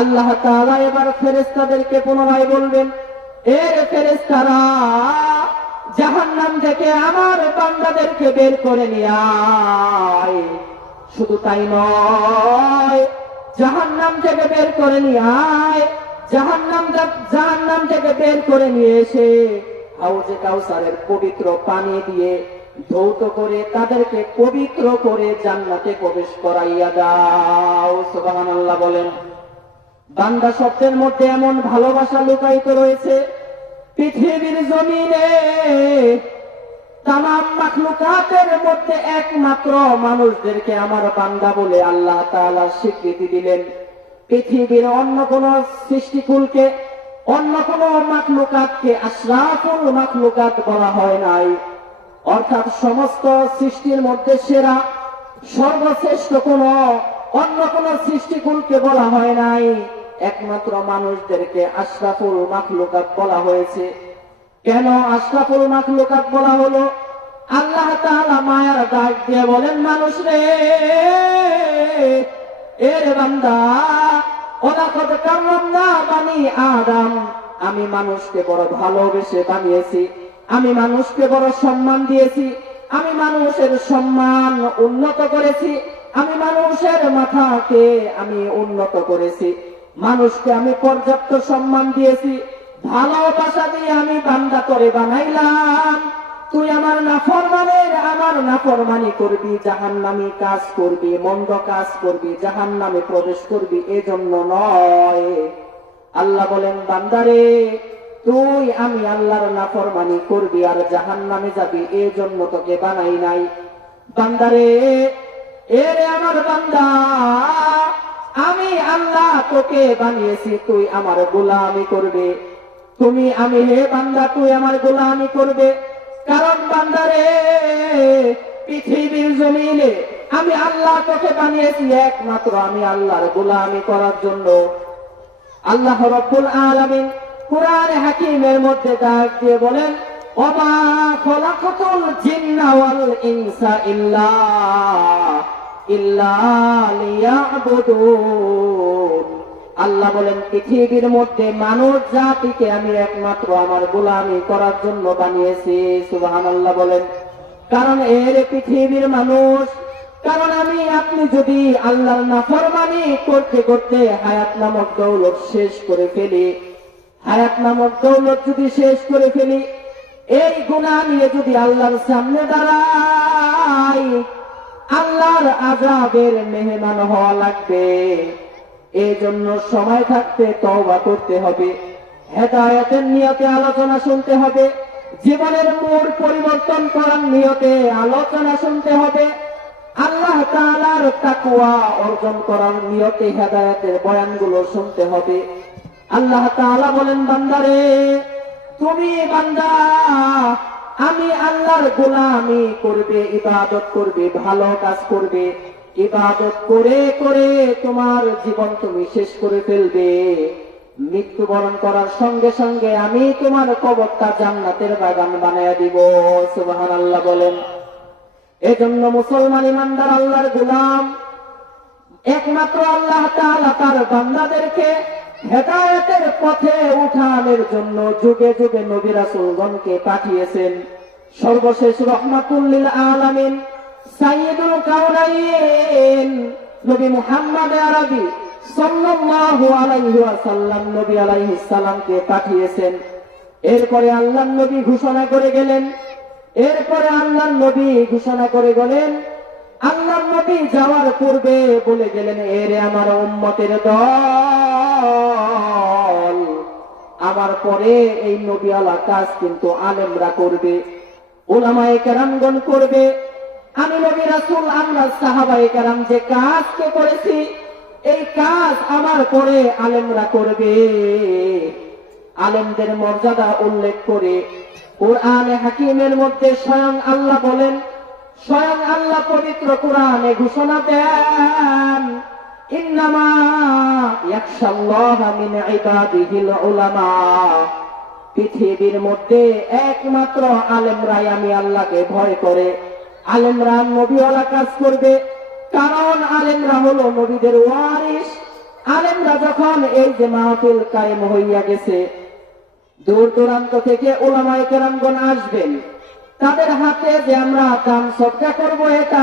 আল্লাহ এবার ফেরেশতাদেরকে পুনরায় বলবেন, এর ফেরেশতারা জাহান্নাম থেকে আমার বান্দাদেরকে বের করে নিয়ে শুধু তাই নয়, জাহান্নাম থেকে বের করে নিয়ে আয়। জাহান্নাম জাহান্নাম থেকে বের করে নিয়ে এসে হাউজে কাউসারের পবিত্র পানি দিয়ে ধৌত করে তাদেরকে পবিত্র করে জান্নাতে প্রবেশ করাইয়া দাও। সুবহানাল্লাহ বলেন। বান্দা শব্দের মধ্যে এমন ভালোবাসা লুকায়িত রয়েছে, পৃথিবীর জমিনে তাম মাখলুকাতের মধ্যে একমাত্র মানুষদেরকে আমার বান্দা বলে আল্লাহ তাআলা স্বীকৃতি দিলেন। পৃথিবীর অন্য কোন সৃষ্টিকুলকে, অন্য কোন মাখলুকাতকে আশরাফুল মাখলুকাত বলা হয় নাই। অর্থাৎ সমস্ত সৃষ্টির মধ্যে সেরা, সর্বশ্রেষ্ঠ কোন, অন্য কোন সৃষ্টিকুলকে বলা হয় নাই। একমাত্র মানুষদেরকে আশরাফুল মাখলুকাত বলা হয়েছে। কেন আশরাফুল মাখলুকাত বলা হলো? আল্লাহ তাআলা মায়ার ডাক দিয়ে বলেন, মানুষ রে, এর বান্দা ওলাকদ কাররামনা বানি আদম। আমি মানুষকে বড় ভালোবেসে বানিয়েছি। আমি মানুষকে বড় সম্মান দিয়েছি। আমি মানুষের সম্মান উন্নত করেছি। আমি মানুষের মাথাকে আমি উন্নত করেছি। মানুষকে আমি পর্যাপ্ত সম্মান দিয়েছি। ভালোবাসা দিয়ে আমি বান্দা করে বানাইলাম। তুই আমার নাফরমানের, আমার নাফরমানি করবি, জাহান্নামি কাজ করবি, মন্দ কাজ করবি, জাহান্নামে প্রবেশ করবি, এজন্য নয়। আল্লাহ বলেন, বান্দারে, তুই আমি আল্লাহর নাফরমানি করবি আর জাহান্নামে যাবি, এজন্য তোকে বানাই নাই। বান্দারে, এরে আমার বান্দা আমি আল্লাহ তোকে বানিয়েছি, তুই আমার গোলামি করবে। তুমি আমি হে বান্দা, তুই আমার গোলামি করবে। কারণ বান্দারে পৃথিবীর জমিনে আমি আল্লাহ তোকে বানিয়েছি, একমাত্র আমি আল্লাহর গোলামি করার জন্য। আল্লাহ রব্বুল আলামিন কোরআন হাকিমের মধ্যে ডাক দিয়ে বলেন, ওমা খলাকতুল জিন্না ওয়াল ইনসা ইল্লা। আল্লাহ বলেন, পৃথিবীর মধ্যে মানব জাতিকে আমি একমাত্র আমার গোলামি করার জন্য বানিয়েছি, সুবহানাল্লাহ বলেন। কারণ এর পৃথিবীর মানুষ, কারণ আমি, আপনি যদি আল্লাহর নাফরমানি করতে করতে হায়াত নামক দৌলত শেষ করে ফেলি, হায়াত নামক দৌলত যদি শেষ করে ফেলি, এই গুণা নিয়ে যদি আল্লাহর সামনে দাঁড়াই আল্লাহর আজাবের মেহমান হওয়া লাগবে। এই জন্য সময় থাকতে তওবা করতে হবে, হেদায়তের নিয়তে আলোচনা শুনতে হবে, জীবনের মোড় পরিবর্তন করার নিয়তে আলোচনা শুনতে হবে, আল্লাহ তাআলার তাকওয়া অর্জন করার নিয়তে হেদায়েতের বয়ানগুলো শুনতে হবে। আল্লাহ তাআলা বলেন, বান্দারে, তুমি বান্দা আমি আল্লাহর গোলামি করবে, ইবাদত করবে, ভালো কাজ করবে। ইবাদত করে করে তোমার জীবন তুমি শেষ করে ফেলবে। মৃত্যুবরণ করার সঙ্গে সঙ্গে আমি তোমার কবরটা জান্নাতের বাগান বানায় দিব, সুবহানাল্লাহ বলেন। এজন্য মুসলমান ইমানদার, আল্লাহর গোলাম। একমাত্র আল্লাহ তাআলা তার বান্দাদেরকে হেদায়েতের পথে উঠানোর জন্য যুগে যুগে নবী রাসূলগণকে পাঠিয়েছেন। সর্বশেষ রহমাতুল্লিল আলামিন সাইয়্যিদুল কাউনাইন নবী মুহাম্মদ আরবি সাল্লাল্লাহু আলাইহি ওয়াসাল্লাম নবী আলাইহিস সালামকে পাঠিয়েছেন। এরপরে আল্লাহ নবী ঘোষণা করে গেলেন। এরপরে আল্লাহ নবী ঘোষণা করে গেলেন। আল্লাহ নবী যাওয়ার পূর্বে বলে গেলেন, এরে আমার উম্মতের দল, আমার পরে এই নবীওয়ালা কাজ কিন্তু আলেমরা করবে ওলামায়ে কেরামগণ করবে। আমি নবী রাসূল, আমরা সাহাবায়ে কেরাম যে কাজকে করেছি, এই কাজ আমার পরে আলেমরা করবে। আলেমদের মর্যাদা উল্লেখ করে কোরআনে হাকিমের মধ্যে স্বয়ং আল্লাহ বলেন স্বয়ং আল্লাহ পবিত্র কোরআনে ঘোষণা দেন পৃথিবীর মধ্যে একমাত্র আলেমরাই আমি আল্লাহকে ভয় করে। আলেমরা নবীওয়ালা কাজ করবে, কারণ আলেমরা হলো নবীদের ওয়ারিস আলেমরা যখন এই যে মাহফিল কায়েম হইয়া গেছে দূর দূরান্ত থেকে ওলামায় কেরামগণ আসবেন। তাদের হাতে যে আমরা দান সজ্জা করব এটা